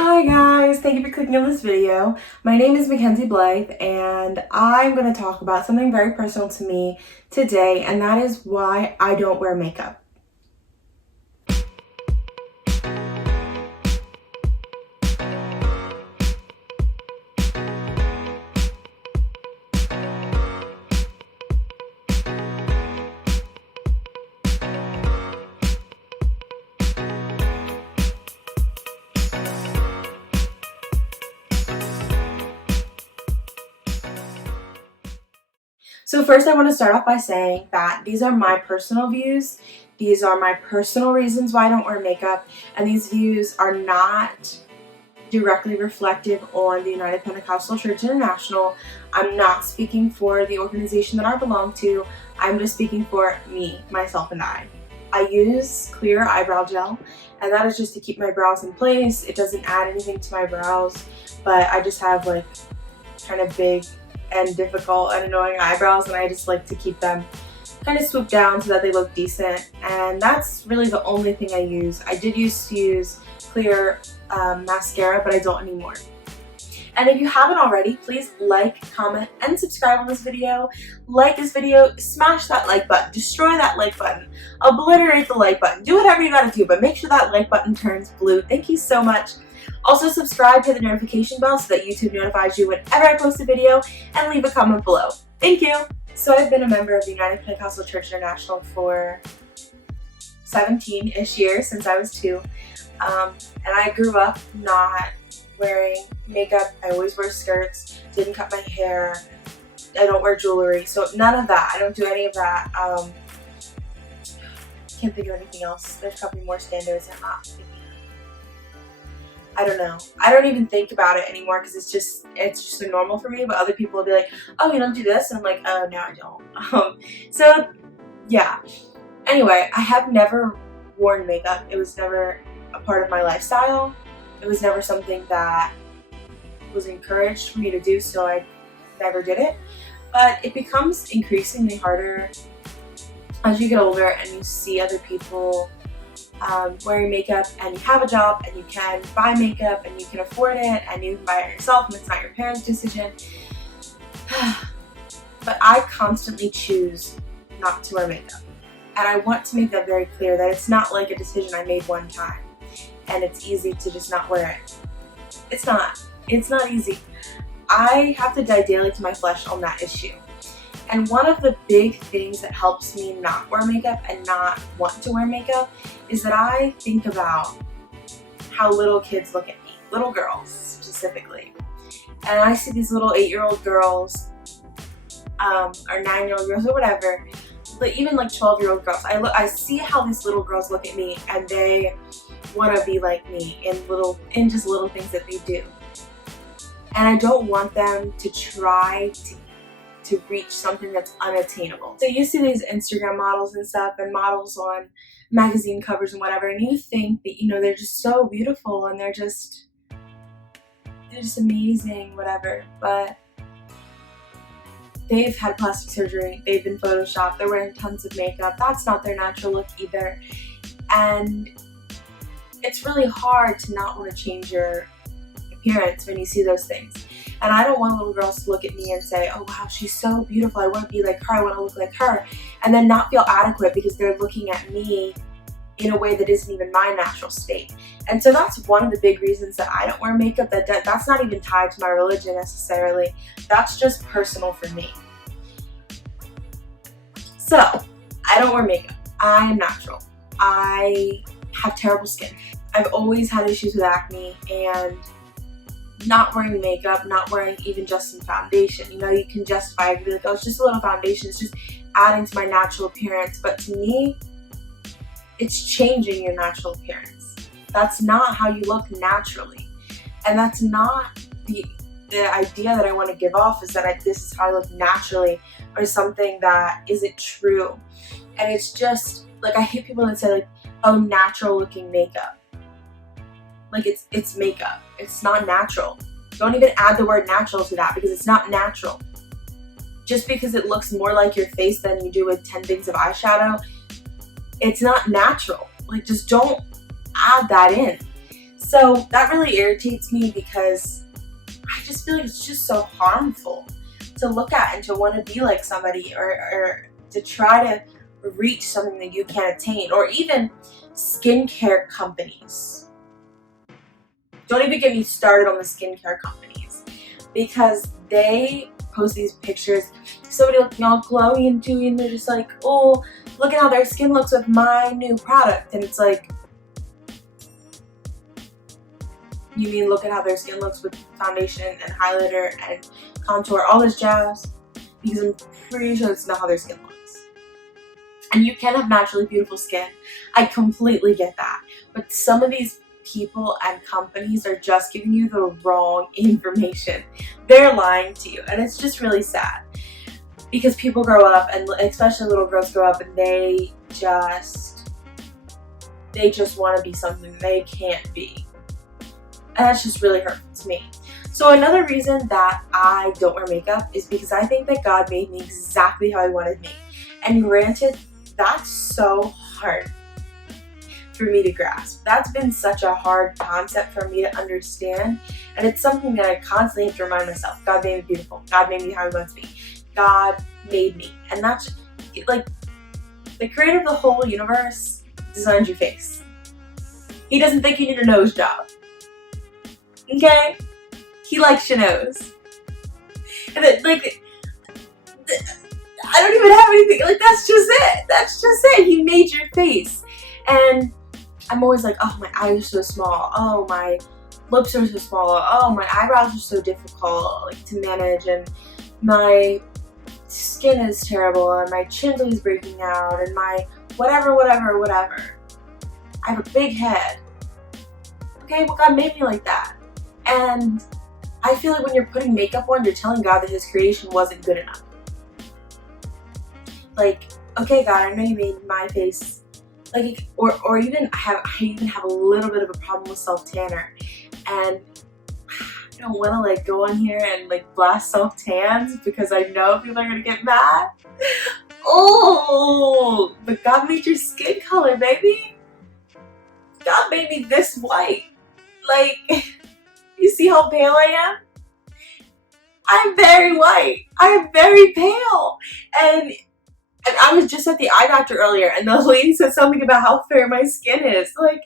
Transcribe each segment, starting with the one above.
Hi guys, thank you for clicking on this video. My name is Mackenzie Blythe and I'm going to talk about something very personal to me today, and that is why I don't wear makeup. So first I want to start off by saying that these are my personal views. These are my personal reasons why I don't wear makeup, and these views are not directly reflective on the United Pentecostal Church International. I'm not speaking for the organization that I belong to. I'm just speaking for me, myself, and I. I use clear eyebrow gel, and that is just to keep my brows in place. It doesn't add anything to my brows, but I just have like kind of big and difficult and annoying eyebrows, and I just like to keep them kind of swooped down so that they look decent, and that's really the only thing I use. I did used to use clear mascara, but I don't anymore. And if you haven't already, please like, comment, and subscribe on this video. Like this video, smash that like button, destroy that like button, obliterate the like button, do whatever you gotta do, but make sure that like button turns blue. Thank you so much. Also subscribe to the notification bell so that YouTube notifies you whenever I post a video, and leave a comment below. Thank you! So I've been a member of the United Pentecostal Church International for 17-ish years, since I was 2. And I grew up not wearing makeup. I always wear skirts, didn't cut my hair, I don't wear jewelry, so none of that. I don't do any of that. Can't think of anything else. There's probably more standards I'm not thinking of. I don't know. I don't even think about it anymore because it's just so normal for me, but other people will be like, oh, you don't do this? And I'm like, oh, no, I don't. So, yeah. Anyway, I have never worn makeup. It was never a part of my lifestyle. It was never something that was encouraged for me to do, so I never did it. But it becomes increasingly harder as you get older and you see other people wearing makeup, and you have a job and you can buy makeup and you can afford it and you can buy it yourself and it's not your parents' decision. But I constantly choose not to wear makeup, and I want to make that very clear that it's not like a decision I made one time and it's easy to just not wear it. It's not easy. I have to die daily to my flesh on that issue. And one of the big things that helps me not wear makeup and not want to wear makeup is that I think about how little kids look at me, little girls specifically. And I see these little 8-year-old girls, or 9-year-old girls or whatever, but even like 12-year-old girls. I see how these little girls look at me and they want to be like me in just little things that they do. And I don't want them to try to reach something that's unattainable. So you see these Instagram models and stuff, and models on magazine covers and whatever, and you think that, you know, they're just so beautiful and they're just amazing, whatever, but they've had plastic surgery, they've been photoshopped, they're wearing tons of makeup. That's not their natural look either. And it's really hard to not want to change your appearance when you see those things. And I don't want little girls to look at me and say, oh wow, she's so beautiful, I want to be like her, I want to look like her, and then not feel adequate because they're looking at me in a way that isn't even my natural state. And so that's one of the big reasons that I don't wear makeup. That's not even tied to my religion necessarily. That's just personal for me. So I don't wear makeup. I am natural. I have terrible skin. I've always had issues with acne, and not wearing makeup, not wearing even just some foundation. You know, you can justify it, be like, oh, it's just a little foundation, it's just adding to my natural appearance. But to me, it's changing your natural appearance. That's not how you look naturally. And that's not the idea that I want to give off, is that this is how I look naturally, or something that isn't true. And it's just, like, I hate people that say, like, oh, natural looking makeup. Like, it's makeup. It's not natural. Don't even add the word natural to that, because it's not natural. Just because it looks more like your face than you do with 10 things of eyeshadow, it's not natural. Like, just don't add that in. So that really irritates me because I just feel like it's just so harmful to look at and to want to be like somebody, or to try to reach something that you can't attain. Or even skincare companies. Don't even get me started on the skincare companies, because they post these pictures, somebody looking all glowy and dewy, and they're just like, oh, look at how their skin looks with my new product. And it's like, you mean look at how their skin looks with foundation and highlighter and contour, all this jazz? Because I'm pretty sure it's not how their skin looks. And you can have naturally beautiful skin. I completely get that. But some of these people and companies are just giving you the wrong information. They're lying to you. And it's just really sad. Because people grow up, and especially little girls grow up, and they just want to be something they can't be. And that's just really hurtful to me. So another reason that I don't wear makeup is because I think that God made me exactly how He wanted me. And granted, that's so hard for me to grasp. That's been such a hard concept for me to understand. And it's something that I constantly have to remind myself. God made me beautiful. God made me how He wants me. God made me. And that's like, the creator of the whole universe designed your face. He doesn't think you need a nose job. Okay? He likes your nose. And it, like, I don't even have anything. Like, that's just it. That's just it. He made your face. And I'm always like, oh, my eyes are so small. Oh, my lips are so small. Oh, my eyebrows are so difficult, like, to manage. And my skin is terrible. And my chin's always breaking out. And my whatever. I have a big head. Okay? Well, God made me like that. And I feel like when you're putting makeup on, you're telling God that His creation wasn't good enough. Like, okay, God, I know you made my face. Like, or even I even have a little bit of a problem with self-tanner. And I don't want to like go on here and like blast self-tans because I know people are going to get mad. Oh, but God made your skin color, baby. God made me this white. Like, you see how pale I am? I'm very white. I am very pale. And I was just at the eye doctor earlier, and the lady said something about how fair my skin is. Like,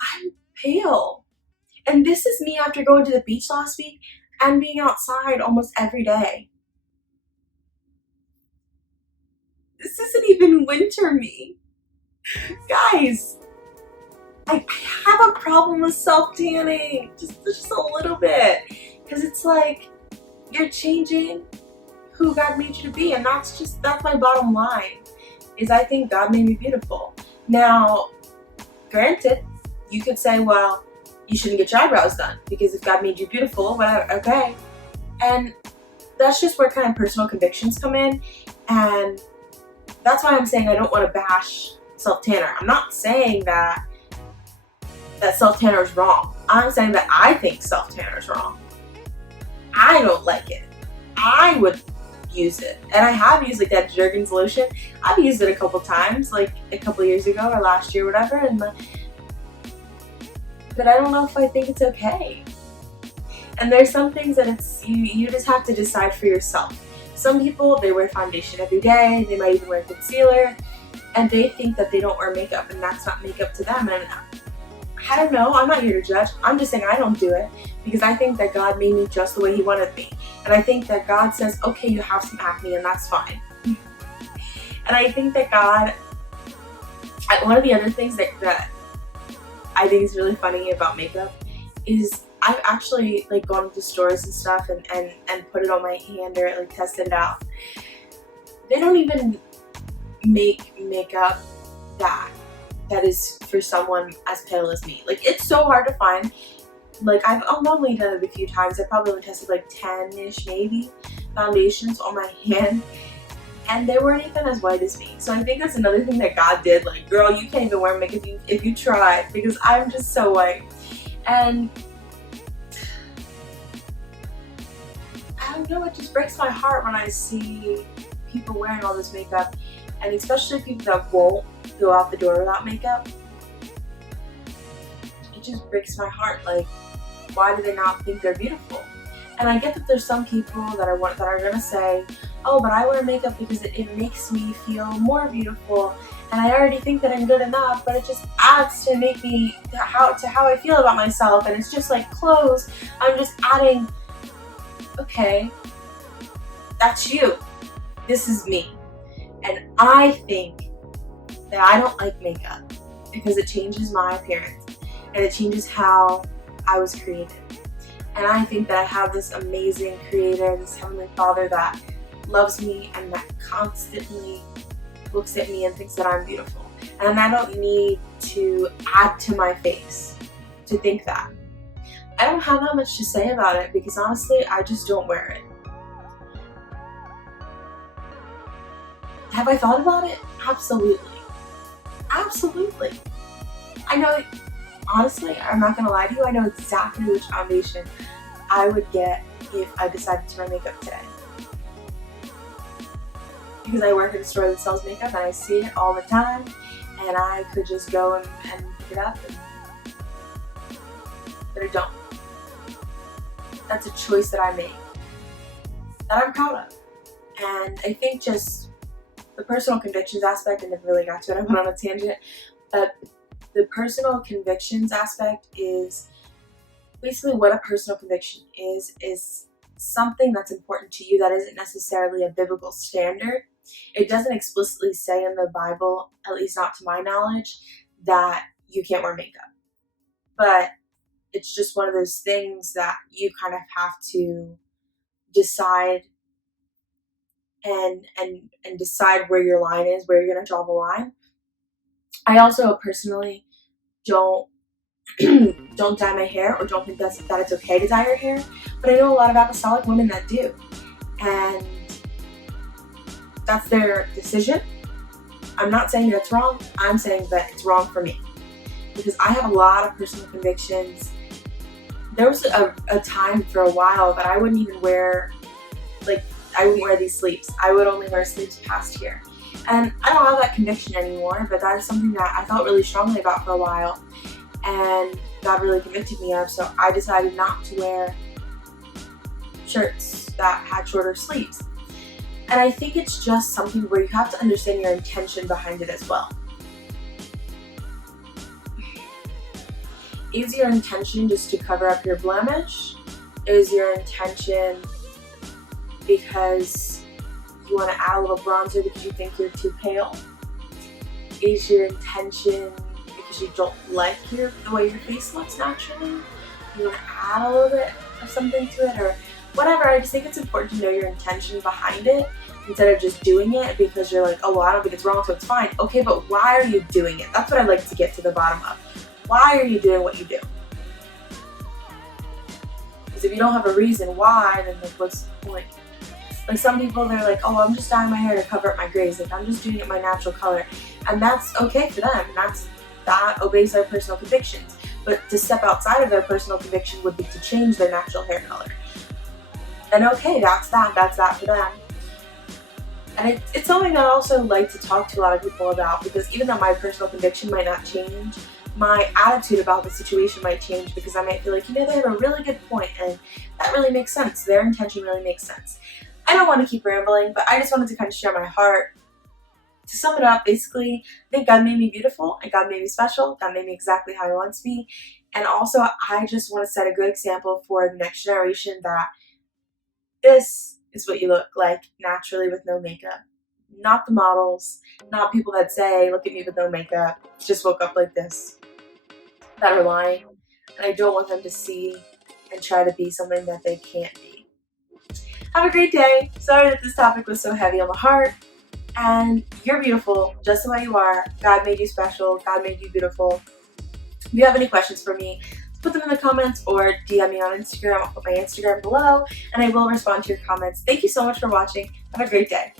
I'm pale. And this is me after going to the beach last week and being outside almost every day. This isn't even winter me. Guys, I have a problem with self-tanning. Just a little bit. Because it's like, you're changing who God made you to be. And that's my bottom line. Is I think God made me beautiful. Now, granted, you could say, well, you shouldn't get your eyebrows done. Because if God made you beautiful, whatever, okay. And that's just where kind of personal convictions come in. And that's why I'm saying I don't want to bash self-tanner. I'm not saying that self-tanner is wrong. I'm saying that I think self-tanner is wrong. I don't like it. I would use it. And I have used like that Jergens lotion. I've used it a couple times, like a couple years ago or last year, whatever. But I don't know if I think it's okay. And there's some things that it's you just have to decide for yourself. Some people, they wear foundation every day. They might even wear concealer. And they think that they don't wear makeup, and that's not makeup to them. And I don't know. I'm not here to judge. I'm just saying I don't do it because I think that God made me just the way He wanted me. And I think that God says, okay, you have some acne and that's fine. And I think that God, one of the other things that I think is really funny about makeup is I've actually like gone to stores and stuff and put it on my hand or like tested it out. They don't even make makeup that is for someone as pale as me. Like, it's so hard to find. Like, I've only done it a few times. I probably only tested like 10-ish maybe foundations on my hand, and they weren't even as white as me. So I think that's another thing that God did. Like, girl, you can't even wear makeup if you try, because I'm just so white. And I don't know, it just breaks my heart when I see people wearing all this makeup, and especially people that won't go out the door without makeup. it just breaks my heart. Like, why do they not think they're beautiful? And I get that there's some people that are gonna say, oh, but I wear makeup because it makes me feel more beautiful, and I already think that I'm good enough, but it just adds to make me how I feel about myself, and it's just like clothes. I'm just adding. Okay, that's you. This is me. And I think that I don't like makeup because it changes my appearance and it changes how I was created. And I think that I have this amazing creator, this heavenly father that loves me and that constantly looks at me and thinks that I'm beautiful. And I don't need to add to my face to think that. I don't have that much to say about it because honestly, I just don't wear it. Have I thought about it? Absolutely. Absolutely. I know, honestly, I'm not gonna lie to you, I know exactly which foundation I would get if I decided to wear makeup today. Because I work at a store that sells makeup and I see it all the time, and I could just go and pick it up, but I don't. That's a choice that I made, that I'm proud of. And I think just the personal convictions aspect, I never really got to it, I went on a tangent, but the personal convictions aspect is basically what a personal conviction is something that's important to you that isn't necessarily a biblical standard. It doesn't explicitly say in the Bible, at least not to my knowledge, that you can't wear makeup. But it's just one of those things that you kind of have to decide and decide where your line is, where you're going to draw the line. I also personally don't dye my hair, or don't think that it's okay to dye your hair, but I know a lot of apostolic women that do, and that's their decision. I'm not saying that's wrong, I'm saying that it's wrong for me, because I have a lot of personal convictions. There was a time for a while that I wouldn't even wear, I wouldn't wear these sleeves. I would only wear sleeves past here. And I don't have that conviction anymore, but that is something that I felt really strongly about for a while, and God really convicted me of, so I decided not to wear shirts that had shorter sleeves. And I think it's just something where you have to understand your intention behind it as well. Is your intention just to cover up your blemish? Is your intention because you want to add a little bronzer because you think you're too pale? Is your intention because you don't like the way your face looks naturally? You want to add a little bit of something to it, or whatever. I just think it's important to know your intention behind it instead of just doing it because you're like, oh, well, I don't think it's wrong, so it's fine. Okay, but why are you doing it? That's what I'd like to get to the bottom of. Why are you doing what you do? Because if you don't have a reason why, then what's the point? Like, some people, they're like, oh, I'm just dyeing my hair to cover up my grays. Like, I'm just doing it my natural color. And that's okay for them. That obeys their personal convictions. But to step outside of their personal conviction would be to change their natural hair color. And okay, that's that for them. And it's something that I also like to talk to a lot of people about, because even though my personal conviction might not change, my attitude about the situation might change, because I might feel like, they have a really good point, and that really makes sense. Their intention really makes sense. I don't want to keep rambling, but I just wanted to kind of share my heart. To sum it up, basically, I think God made me beautiful, and God made me special. God made me exactly how He wants me. And also, I just want to set a good example for the next generation that this is what you look like naturally with no makeup. Not the models, not people that say, look at me with no makeup, just woke up like this, that are lying. And I don't want them to see and try to be something that they can't be. Have a great day. Sorry that this topic was so heavy on the heart. And you're beautiful just the way you are. God made you special. God made you beautiful. If you have any questions for me, put them in the comments or DM me on Instagram. I'll put my Instagram below and I will respond to your comments. Thank you so much for watching. Have a great day.